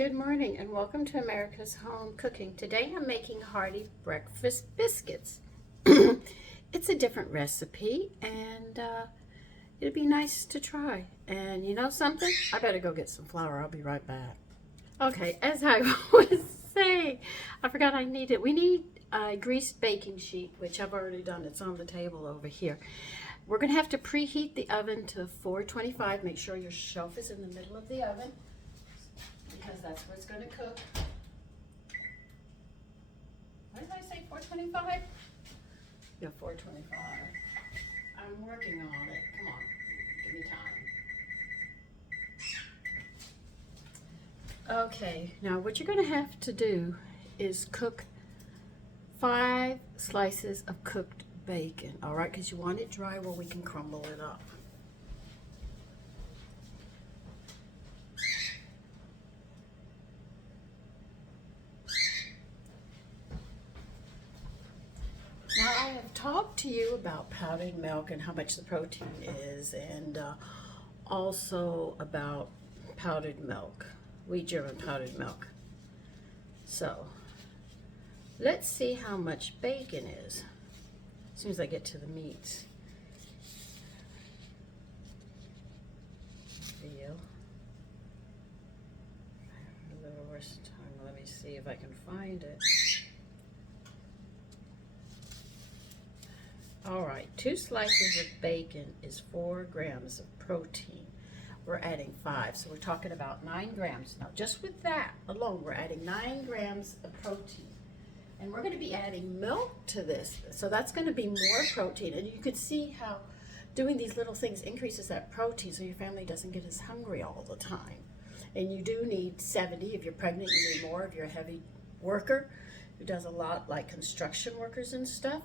Good morning and welcome to America's Home Cooking. Today I'm making hearty breakfast biscuits. It's a different recipe and it'll be nice to try. And you know something? I better go get some flour. I'll be right back. Okay, as I was saying, I forgot I need it. We need a greased baking sheet, which I've already done. It's on the table over here. We're going to have to preheat the oven to 425. Make sure your shelf is in the middle of the oven, because that's where it's going to cook. What did I say, 425? Yeah, 425. I'm working on it. Come on, give me time. Okay, now what you're going to have to do is cook 5 slices of cooked bacon, all right? Because you want it dry where we can crumble it up. Now, I have talked to you about powdered milk and how much the protein is, and also about powdered milk, wheat germ powdered milk. So, let's see how much bacon is as soon as I get to the meats. Feel a little worse time. Let me see if I can find it. All right, 2 slices of bacon is 4 grams of protein. We're adding 5, so we're talking about 9 grams. Now, just with that alone, we're adding 9 grams of protein. And we're going to be adding milk to this, so that's going to be more protein. And you can see how doing these little things increases that protein so your family doesn't get as hungry all the time. And you do need 70. If you're pregnant, you need more. If you're a heavy worker who does a lot, like construction workers and stuff,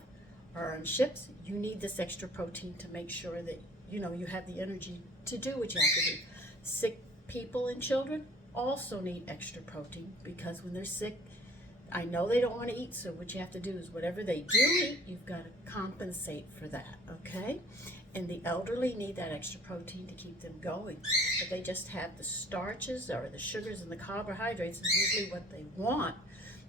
or on ships, you need this extra protein to make sure that you have the energy to do what you have to do. Sick people and children also need extra protein, because when they're sick, I know they don't want to eat, so what you have to do is whatever they do eat, you've got to compensate for that, okay? And the elderly need that extra protein to keep them going. If they just have the starches or the sugars and the carbohydrates, is usually what they want.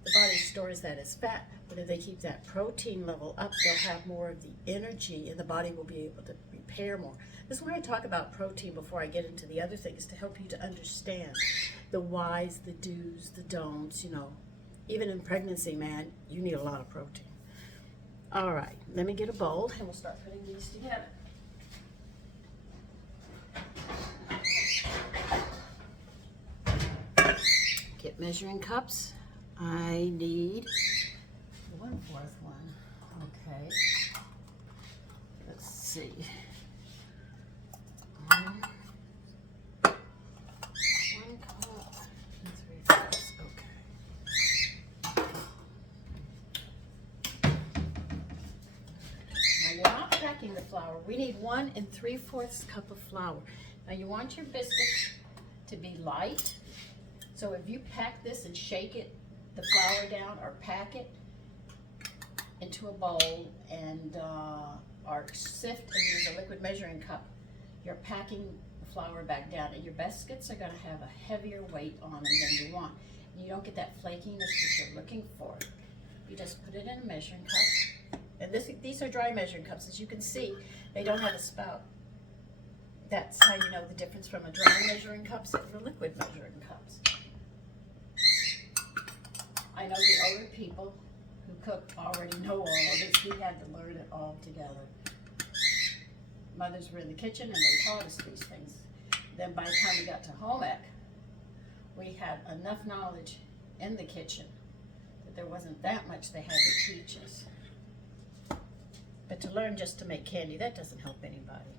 The body stores that as fat, but if they keep that protein level up, they'll have more of the energy and the body will be able to repair more. This is why I talk about protein before I get into the other things, to help you to understand the whys, the do's, the don'ts. Even in pregnancy, man, you need a lot of protein. All right, let me get a bowl and we'll start putting these together. Get measuring cups. I need 1/4 one. Okay. Let's see. 1 cup and 3/4. Okay. Now you're not packing the flour. We need 1 3/4 cup of flour. Now you want your biscuits to be light. So if you pack this and shake it, the flour down, or pack it into a bowl and or sift and use a liquid measuring cup, you're packing the flour back down, and your biscuits are going to have a heavier weight on them than you want. And you don't get that flakiness that you're looking for. You just put it in a measuring cup, and these are dry measuring cups. As you can see, they don't have a spout. That's how you know the difference from a dry measuring cups and the liquid measuring cups. I know the older people who cook already know all of this. We had to learn it all together. Mothers were in the kitchen and they taught us these things. Then by the time we got to home ec, we had enough knowledge in the kitchen that there wasn't that much they had to teach us. But to learn just to make candy, that doesn't help anybody.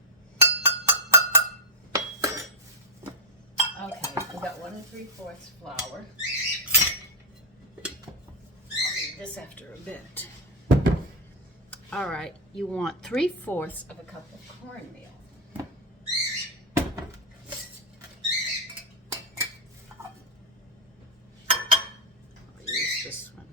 Okay, we got 1 3/4 flour. This after a bit. All right, you want 3/4 of a cup of cornmeal. I'll use this one.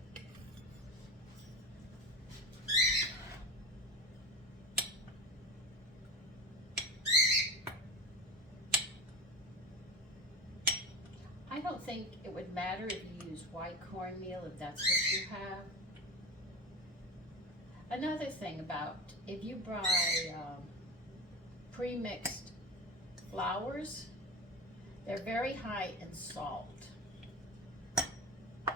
I don't think it would matter if you use white cornmeal, if that's what you have. Another thing about, if you buy pre-mixed flours, they're very high in salt,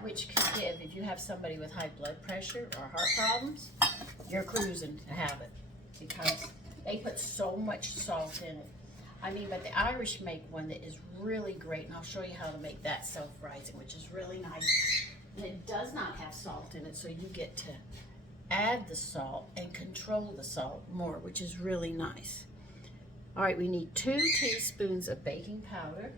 which can give, if you have somebody with high blood pressure or heart problems, you're cruising to have it, because they put so much salt in it. I mean, but the Irish make one that is really great, and I'll show you how to make that self-rising, which is really nice. And it does not have salt in it, so you get to add the salt and control the salt more, which is really nice. All right, we need 2 teaspoons of baking powder.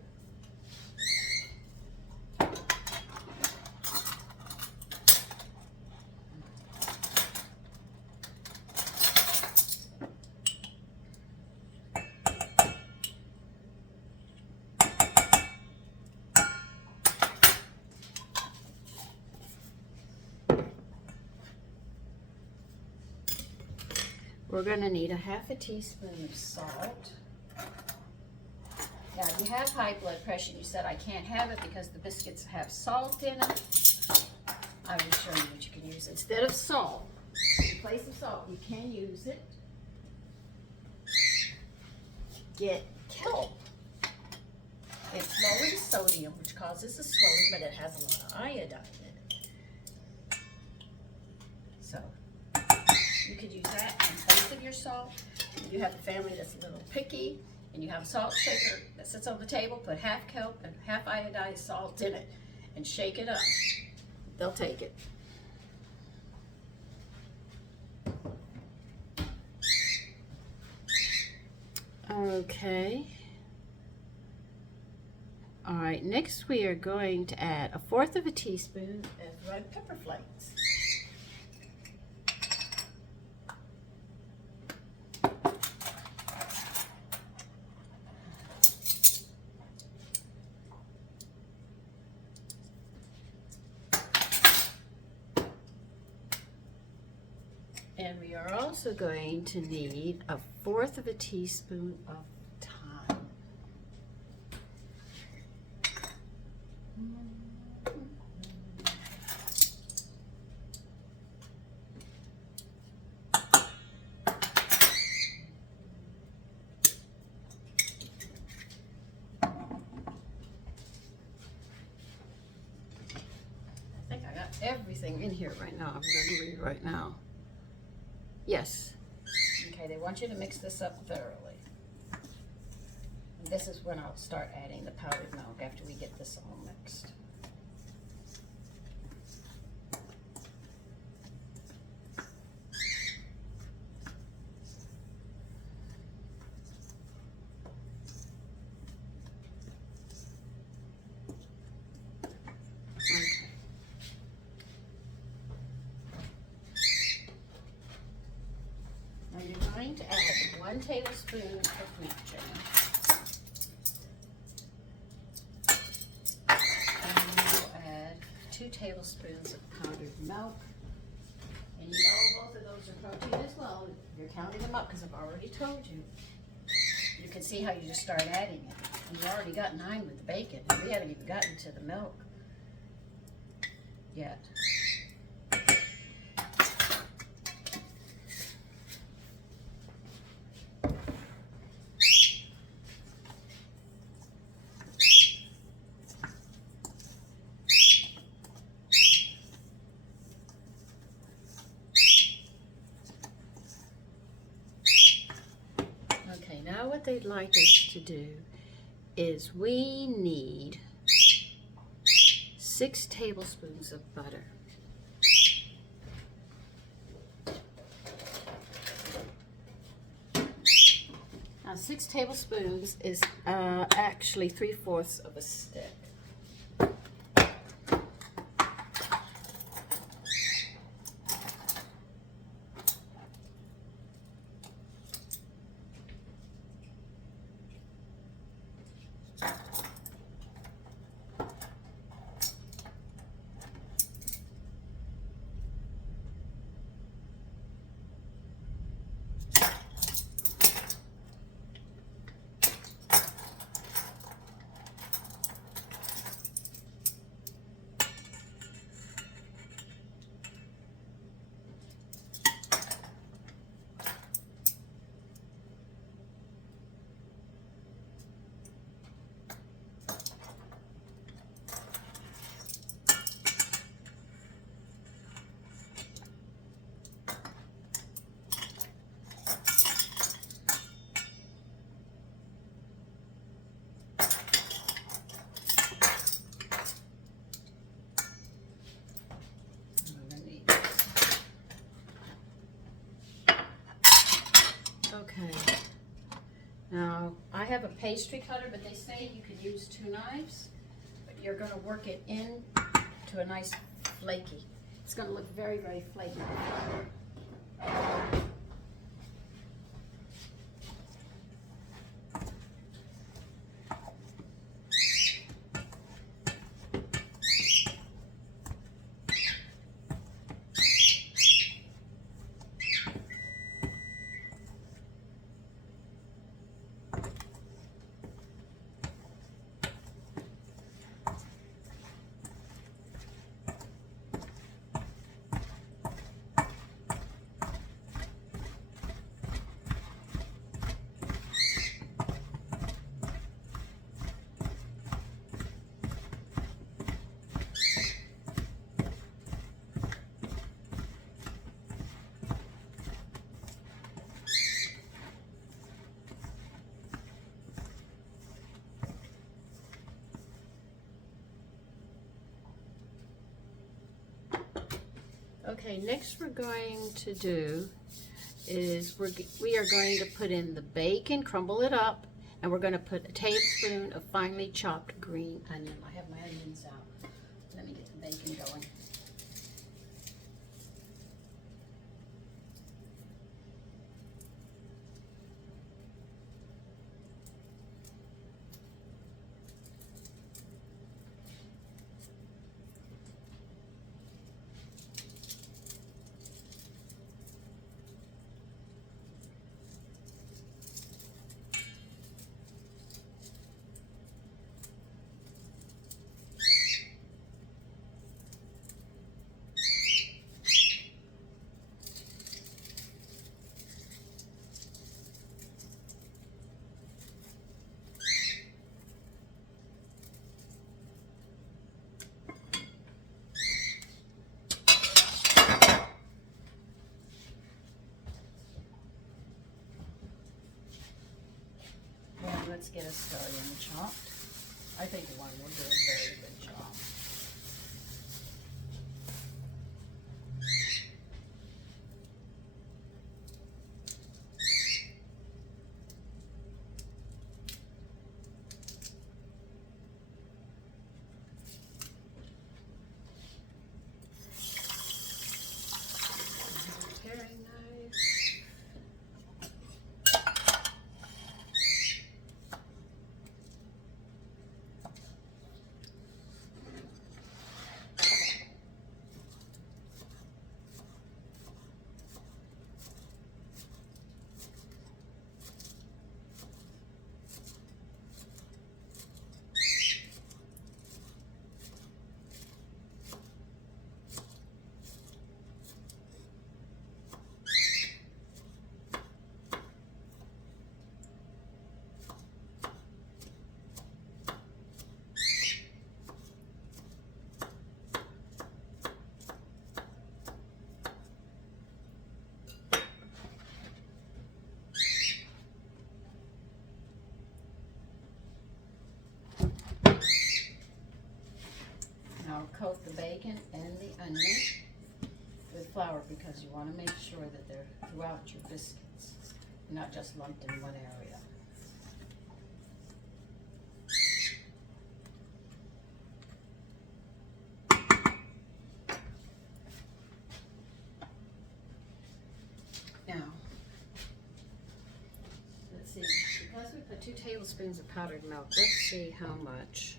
We're going to need a half a teaspoon of salt. Now, if you have high blood pressure and you said, I can't have it because the biscuits have salt in them, I will show you what you can use. Instead of salt, in place of salt, you can use it. Get kelp. It's lower in sodium, which causes a swelling, but it has a lot of iodine in it. So, you could use that in place of your salt. If you have a family that's a little picky and you have a salt shaker that sits on the table, put half kelp and half iodized salt in it and shake it up. They'll take it. Okay. All right, next we are going to add 1/4 teaspoon of red pepper flakes. And we are also going to need 1/4 teaspoon of thyme. I think I got everything in here right now. I'm going to read right now. Yes. Okay, they want you to mix this up thoroughly. And this is when I'll start adding the powdered milk after we get this all mixed. Going to add 1 tablespoon of wheat germ. And we'll add 2 tablespoons of powdered milk. And you know both of those are protein as well. You're counting them up because I've already told you. You can see how you just start adding it. And you already got 9 with the bacon. We haven't even gotten to the milk yet. Now what they'd like us to do is we need 6 tablespoons of butter. Now 6 tablespoons is actually 3/4 of a stick. Okay. Now, I have a pastry cutter, but they say you could use 2 knives, but you're going to work it in to a nice flaky. It's going to look very, very flaky. Okay, next we're going to do is we are going to put in the bacon, crumble it up, and we're going to put a tablespoon of finely chopped green onion. I have my onions out. Let me get the bacon going. Let's get a scallion chopped. I think one will do a very good job. Paring knife. Now coat the bacon and the onion with flour because you want to make sure that they're throughout your biscuits, not just lumped in one area. Now, let's see, because we put 2 tablespoons of powdered milk, let's see how much.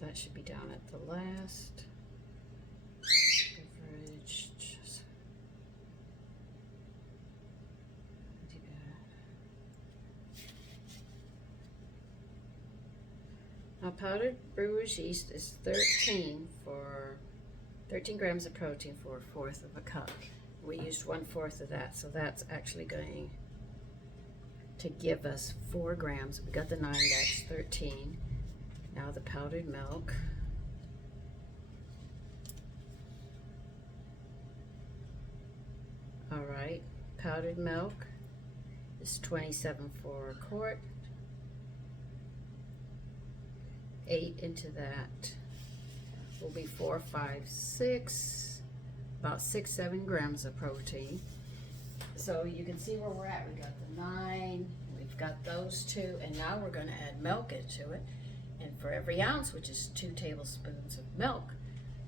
That should be down at the last. Beverage. Now powdered brewer's yeast is 13 grams of protein for 1/4 of a cup. We used 1/4 of that, so that's actually going to give us 4 grams. We got the 9, that's 13. Now the powdered milk. All right, powdered milk is 27 for a quart. 8 into that will be 4, 5, 6, about 6, 7 grams of protein. So you can see where we're at. We got the 9, we've got those 2, and now we're going to add milk into it. And for every ounce, which is 2 tablespoons of milk,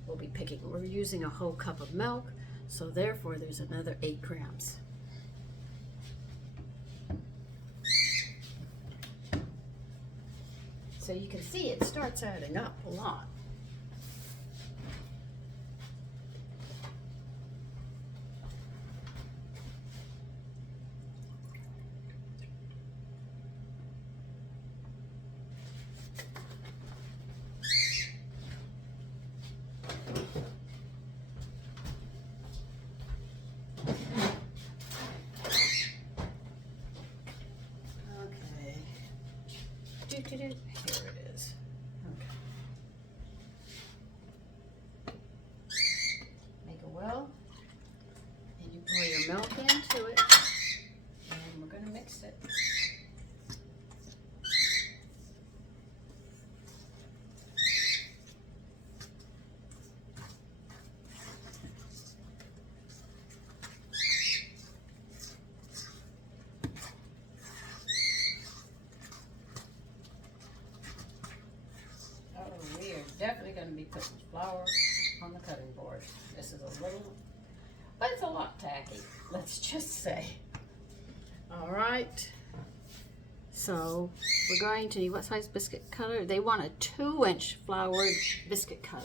we're using a whole cup of milk, so therefore there's another 8 grams. So you can see it starts adding up a lot. Here it is. Okay. Make a well, and you pour your milk into it, and we're going to mix it. Definitely going to be putting flour on the cutting board. This is a little, but it's a lot tacky, let's just say. All right, so we're going to need, what size biscuit cutter? They want a 2-inch floured biscuit cutter.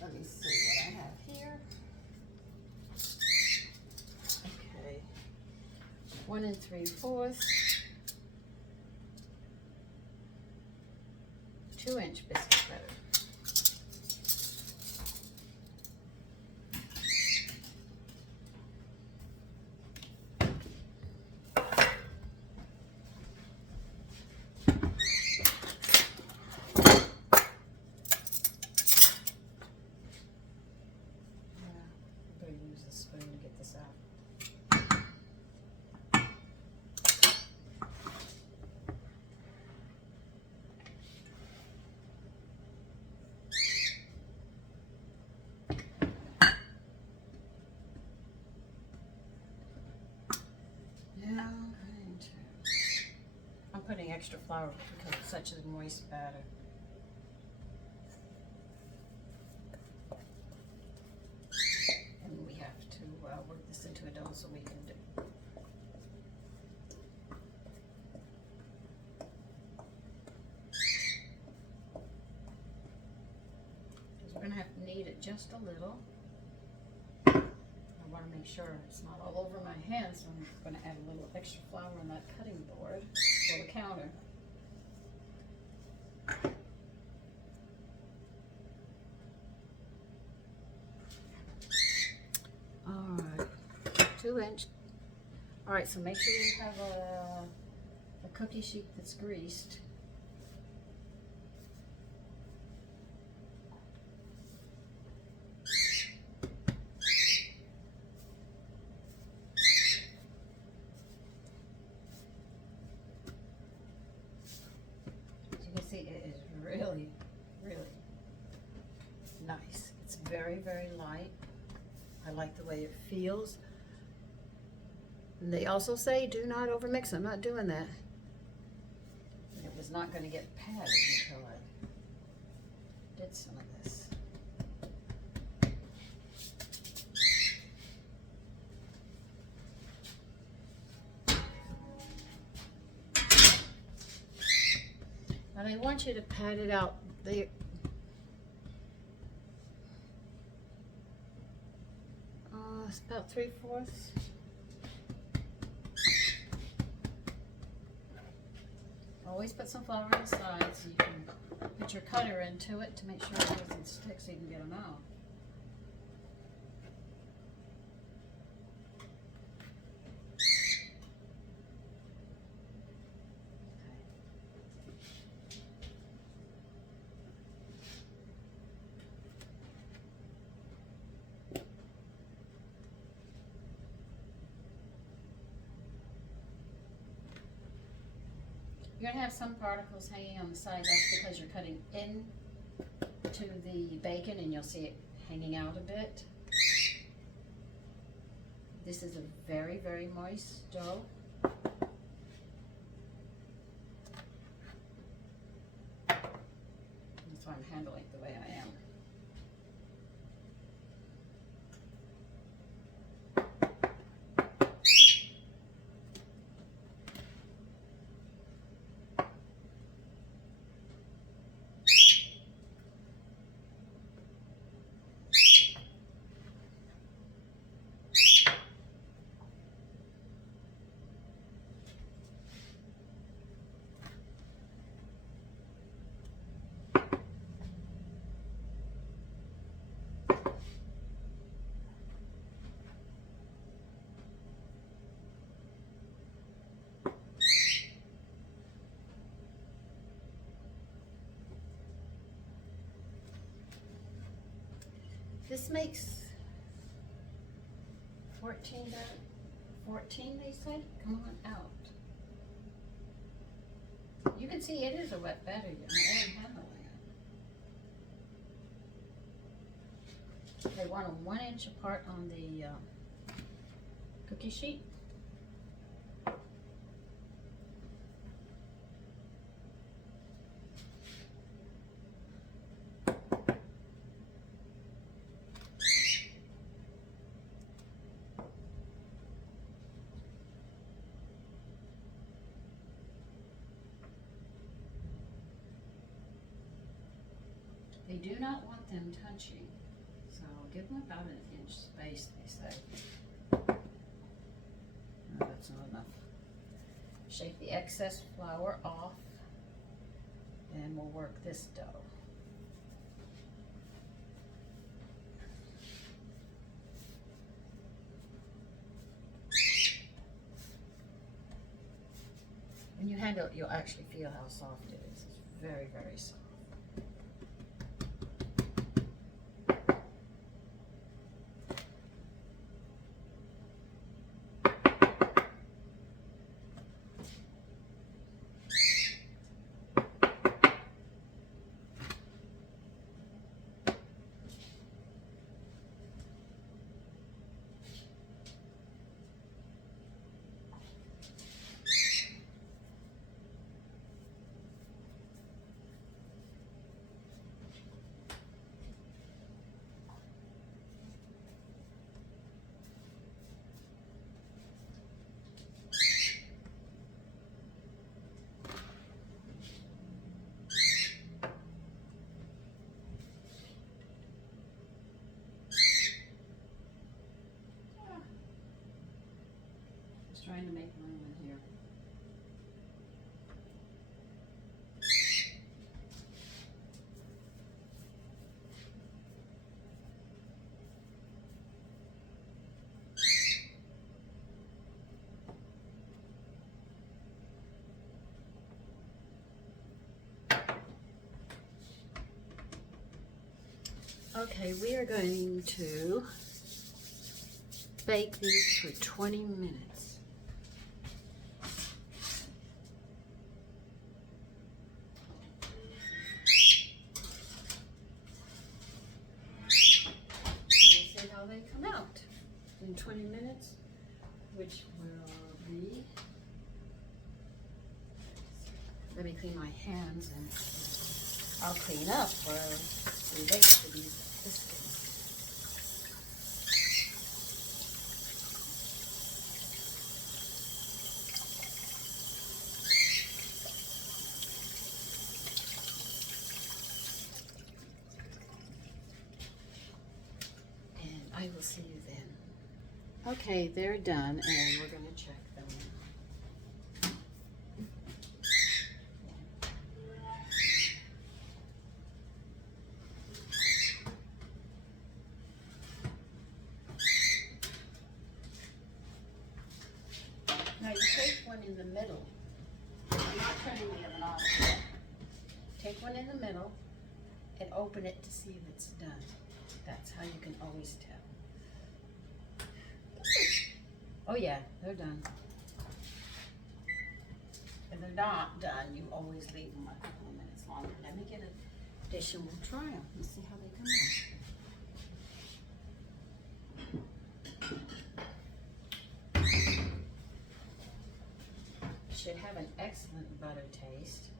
Let me see what I have here. Okay, 1 3/4. 2-inch biscuit cutter. I'm going to use the spoon to get this out. I'm putting extra flour because it's such a moist batter. And we have to work this into a dough so we can do. Because we're going to have to knead it just a little. I want to make sure it's not all over my hands, so I'm going to add a little extra flour on that cutting board or the counter. All right, 2-inch. All right, so make sure you have a cookie sheet that's greased. See, it is really, really nice. It's very, very light. I like the way it feels. And they also say do not overmix. I'm not doing that. And it was not going to get padded until I did some of this. And I want you to pat it out. It's about 3/4. Always put some flour inside so you can put your cutter into it to make sure it doesn't stick so you can get them out. You're going to have some particles hanging on the side. That's because you're cutting in to the bacon and you'll see it hanging out a bit. This is a very, very moist dough. That's why I'm handling it the way I am. This makes 14, they said? Come on out. You can see it is a wet batter. I am handling it. They want them 1 inch apart on the cookie sheet. They do not want them touching, so give them about 1 inch space, they say. No, that's not enough. Shake the excess flour off, and we'll work this dough. When you handle it, you'll actually feel how soft it is. It's very, very soft. Trying to make room in here. Okay, we are going to bake these for 20 minutes. They come out in 20 minutes, which will be, let me clean my hands and I'll clean up while we wait for these biscuits. I will see you then. Okay, they're done, and we're going to check them. Now you take one in the middle. I'm not turning the oven off yet. Take one in the middle and open it to see if it's done. That's how you can always tell. Oh yeah, they're done. If they're not done, you always leave them a couple of minutes longer. Let me get a dish and we'll try them and see how they come taste.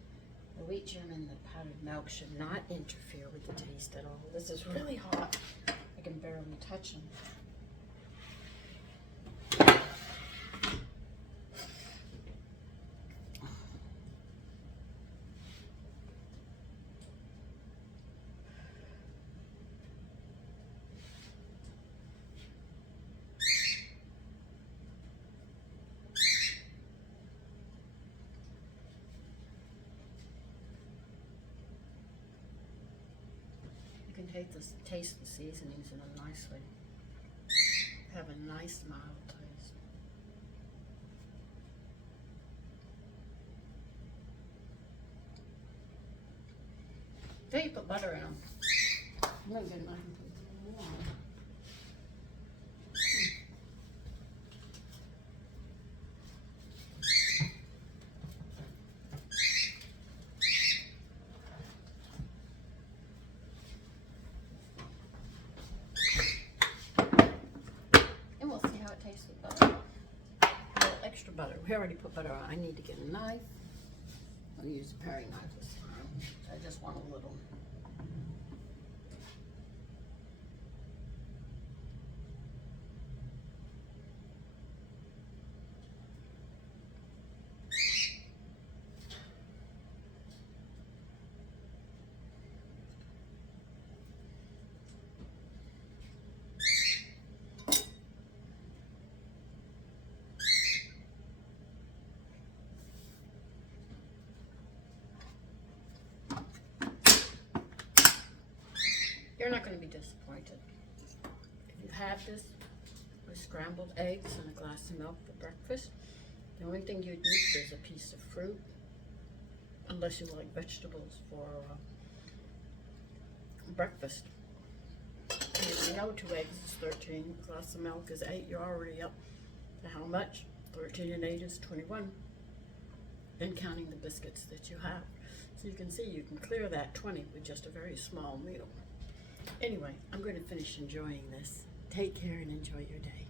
The wheat germ and the powdered milk should not interfere with the taste at all. This is really hot. I can barely touch them. You can taste the seasonings in a nice way. Have a nice mild taste. Then you put butter in them. I'm gonna get a knife and put a little more on. Taste with butter. A little extra butter. We already put butter on. I need to get a knife. I'll use a paring knife this time. I just want a little. You're not going to be disappointed. If you have this with scrambled eggs and a glass of milk for breakfast, the only thing you'd need is a piece of fruit, unless you like vegetables for breakfast. And you know 2 eggs is 13, a glass of milk is 8, you're already up to how much? 13 and 8 is 21, and counting the biscuits that you have. So you can see you can clear that 20 with just a very small meal. Anyway, I'm going to finish enjoying this. Take care and enjoy your day.